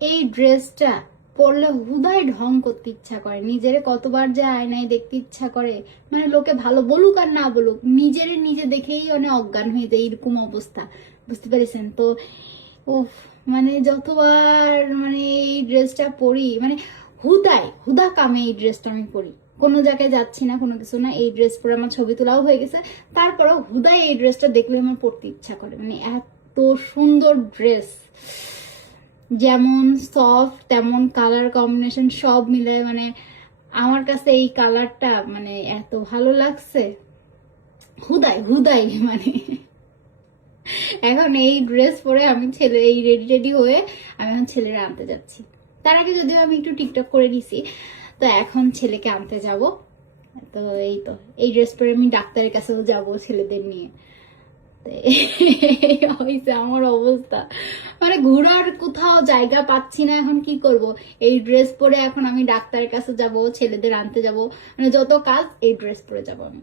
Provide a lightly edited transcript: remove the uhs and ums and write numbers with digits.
এই ড্রেসটা পরলে হুদায় ঢং করতে ইচ্ছা করে, নিজের কতবার যে আয়নায় দেখতে ইচ্ছা করে, মানে লোকে ভালো বলুক আর না বলুক, নিজের নিজে দেখেই অনেক অজ্ঞান হয়ে যায়, এরকম অবস্থা, বুঝতে পেরেছেন তো। উফ, মানে যতবার মানে এই ড্রেসটা পরি, মানে হুদা কামে এই ড্রেসটা আমি পরি, কোনো জায়গায় যাচ্ছি না, কোনো কিছু না, এই ড্রেস পরে আমার ছবি তোলাও হয়ে গেছে, তারপরেও হুদায় এই ড্রেসটা দেখলে আমার পরতে ইচ্ছা করে, মানে এত সুন্দর ড্রেস, যেমন সফট তেমন কালার কম্বিনেশন সব মিলে, মানে আমার কাছে এই কালারটা মানে এত ভালো লাগছে, হুদাই হুদাই মানে। এখন এই ড্রেস পরে আমি এই রেডি রেডি হয়ে আমি এখন ছেলেরা আনতে যাচ্ছি। তার আগে যদিও আমি একটু টিকটক করে নিছি, তো এখন ছেলেকে আনতে যাব। তো এই ড্রেস পরে আমি ডাক্তারের কাছেও যাব ছেলেদের নিয়ে। হয়েছে আমার অবস্থা, মানে ঘোরার কোথাও জায়গা পাচ্ছি না, এখন কি করব। এই ড্রেস পরে এখন আমি ডাক্তারের কাছে যাব, ছেলেদের আনতে যাব, মানে যত কাজ এই ড্রেস পরে যাব আমি।